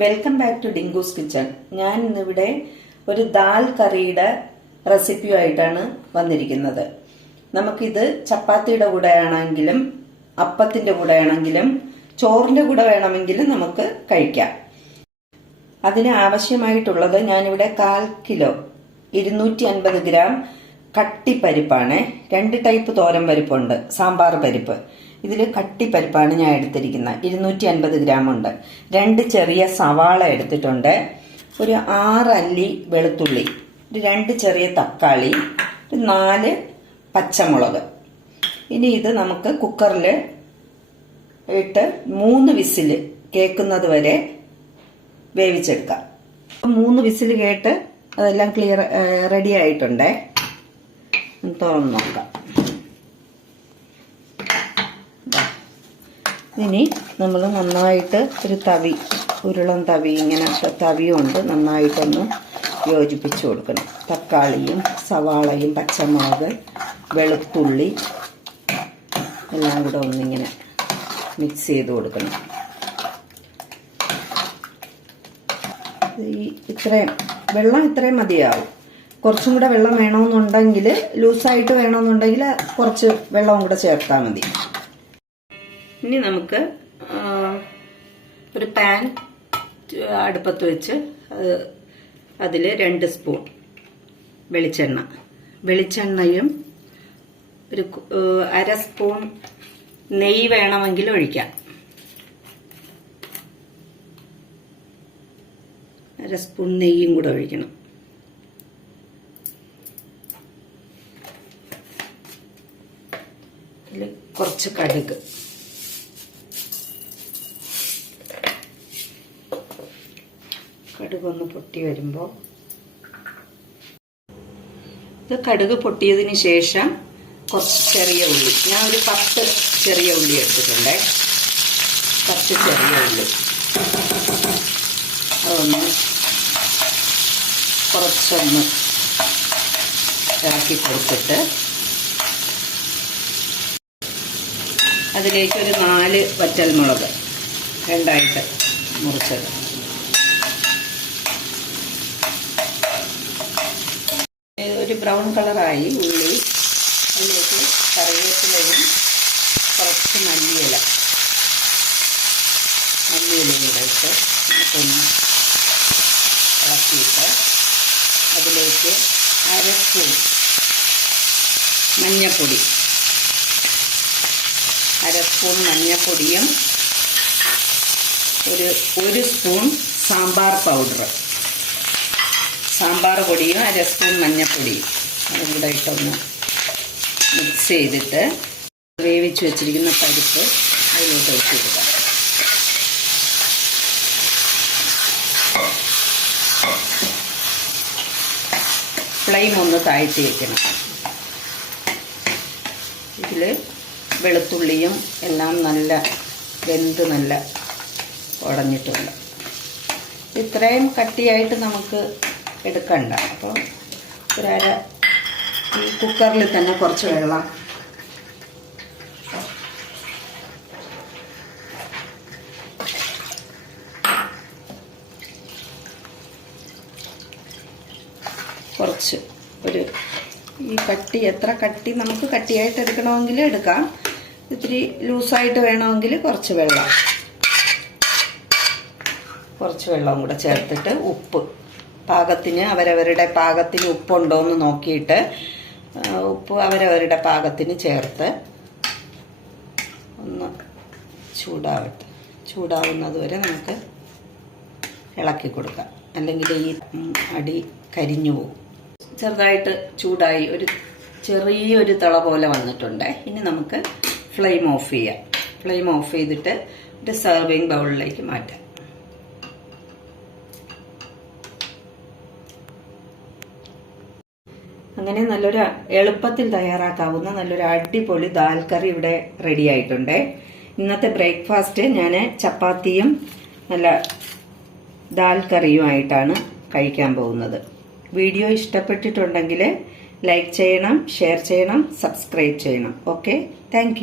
Welcome back to Dinkoos kitchen ഞാൻ ഇന്നിവിടെ ഒരു ദാൽ കറിയുടെ റെസിപ്പിയുമായിട്ടാണ് വന്നിരിക്കുന്നത്. നമുക്കിത് ചപ്പാത്തിയുടെ കൂടെ ആണെങ്കിലും അപ്പത്തിന്റെ കൂടെ ആണെങ്കിലും ചോറിന്റെ കൂടെ വേണമെങ്കിലും നമുക്ക് കഴിക്കാം. അതിന് ആവശ്യമായിട്ടുള്ളത് ഞാനിവിടെ കാൽ കിലോ ഇരുന്നൂറ്റി അൻപത് ഗ്രാം കട്ടിപ്പരിപ്പാണ്. രണ്ട് ടൈപ്പ് തോരൻ പരിപ്പുണ്ട് സാമ്പാർ പരിപ്പ്. ഇതിൽ കട്ടിപ്പരിപ്പാണ് ഞാൻ എടുത്തിരിക്കുന്നത്. ഇരുന്നൂറ്റി അൻപത് ഗ്രാം ഉണ്ട്. രണ്ട് ചെറിയ സവാള എടുത്തിട്ടുണ്ട്. ഒരു ആറ് അല്ലി വെളുത്തുള്ളി രണ്ട് ചെറിയ തക്കാളി ഒരു നാല് പച്ചമുളക്. ഇനി ഇത് നമുക്ക് കുക്കറിൽ ഇട്ട് മൂന്ന് വിസിൽ കേൾക്കുന്നത് വരെ വേവിച്ചെടുക്കാം. മൂന്ന് വിസിൽ കേട്ട് അതെല്ലാം ക്ലിയർ റെഡി ആയിട്ടുണ്ടേ. തുറന്ന് നോക്കാം. ഇനി നമ്മൾ നന്നായിട്ട് ഒരു തവി ഉരുളൻ തവി ഇങ്ങനത്തെ തവി കൊണ്ട് നന്നായിട്ടൊന്ന് യോജിപ്പിച്ച് കൊടുക്കണം. തക്കാളിയും സവാളയും പച്ചമുളക് വെളുത്തുള്ളി എല്ലാം കൂടെ ഒന്നിങ്ങനെ മിക്സ് ചെയ്ത് കൊടുക്കണം. ഈ ഇത്രയും വെള്ളം ഇത്രയും മതിയാവും. കുറച്ചും കൂടെ വെള്ളം വേണമെന്നുണ്ടെങ്കിൽ ലൂസായിട്ട് വേണമെന്നുണ്ടെങ്കിൽ കുറച്ച് വെള്ളവും കൂടെ ചേർത്താൽ മതി. ഇനി നമുക്ക് ഒരു പാൻ അടുപ്പത്ത് വെച്ച് അതിൽ രണ്ട് സ്പൂൺ വെളിച്ചെണ്ണ. വെളിച്ചെണ്ണയും ഒരു അര സ്പൂൺ നെയ്യ് വേണമെങ്കിൽ ഒഴിക്കാം. അര സ്പൂൺ നെയ്യും കൂടെ ഒഴിക്കണം. കുറച്ച് കടുക്. കടുക് ഒന്ന് പൊട്ടി വരുമ്പോൾ ഇത് കടുക് പൊട്ടിയതിന് ശേഷം കുറച്ച് ചെറിയ ഉള്ളി. ഞാൻ ഒരു പത്ത് ചെറിയ ഉള്ളി എടുത്തിട്ടുണ്ട്. കുറച്ച് ചെറിയ ഉള്ളി. അതൊന്ന് കുറച്ചൊന്ന് ഇറക്കി കൊടുത്തിട്ട് അതിലേക്ക് ഒരു നാല് വറ്റൽമുളക് രണ്ടായിട്ട് മുറിച്ചത് ഇത് ഒരു ബ്രൗൺ കളറായി ഉള്ളി അതിലേക്ക് കറിവേപ്പിലയും കുറച്ച് മല്ലിയില. മല്ലിയിലയും കൂടെ ഇട്ട് നമുക്കൊന്ന് ഇളക്കിയിട്ട് അതിലേക്ക് അര സ്പൂൺ മഞ്ഞൾപ്പൊടി അര സ്പൂൺ മഞ്ഞൾപ്പൊടിയും ഒരു ഒരു സ്പൂൺ സാമ്പാർ പൗഡർ. സാമ്പാർ പൊടിയും അര സ്പൂൺ മഞ്ഞൾപ്പൊടിയും അതും കൂടെ ഇട്ടൊന്ന് മിക്സ് ചെയ്തിട്ട് വേവിച്ച് വെച്ചിരിക്കുന്ന പരിപ്പ് അതിലോട്ട് ഒഴിച്ചു കൊടുക്കാം. ഫ്ലെയിം ഒന്ന് താഴ്ത്തി വെക്കണം. ഇതിൽ വെളുത്തുള്ളിയും എല്ലാം നല്ല വെന്ത് നല്ല ഉടഞ്ഞിട്ടുണ്ട്. ഇത്രയും കട്ടിയായിട്ട് നമുക്ക് എടുക്കണ്ട. അപ്പോൾ ഒരര ഈ കുക്കറിൽ തന്നെ കുറച്ച് വെള്ളം. കുറച്ച് ഒരു ഈ കട്ടി എത്ര കട്ടി നമുക്ക് കട്ടിയായിട്ട് എടുക്കണമെങ്കിൽ എടുക്കാം. ഇത്തിരി ലൂസായിട്ട് വേണമെങ്കിൽ കുറച്ച് വെള്ളം. കുറച്ച് വെള്ളം കൂടെ ചേർത്തിട്ട് ഉപ്പ്. പാകത്തിന് അവരവരുടെ പാകത്തിന് ഉപ്പുണ്ടോ എന്ന് നോക്കിയിട്ട് ഉപ്പ് അവരവരുടെ പാകത്തിന് ചേർത്ത് ഒന്ന് ചൂടാവട്ടെ. ചൂടാവുന്നത് വരെ നമുക്ക് ഇളക്കി കൊടുക്കാം. അല്ലെങ്കിൽ ഈ അടി കരിഞ്ഞു പോകും. ചെറുതായിട്ട് ചൂടായി ഒരു ചെറിയൊരു തിള പോലെ വന്നിട്ടുണ്ട്. ഇനി നമുക്ക് ഫ്ലെയിം ഓഫ് ചെയ്യാം. ഫ്ലെയിം ഓഫ് ചെയ്തിട്ട് ഒരു സെർവിങ് ബൗളിലേക്ക് മാറ്റാം. അങ്ങനെ നല്ലൊരു എളുപ്പത്തിൽ തയ്യാറാക്കാവുന്ന നല്ലൊരു അടിപൊളി ദാൽ കറി ഇവിടെ റെഡി ആയിട്ടുണ്ട്. ഇന്നത്തെ ബ്രേക്ക്ഫാസ്റ്റ് ഞാൻ ചപ്പാത്തിയും നല്ല ദാൽ കറിയുമായിട്ടാണ് കഴിക്കാൻ പോകുന്നത്. വീഡിയോ ഇഷ്ടപ്പെട്ടിട്ടുണ്ടെങ്കിൽ ലൈക്ക് ചെയ്യണം ഷെയർ ചെയ്യണം സബ്സ്ക്രൈബ് ചെയ്യണം. Okay thank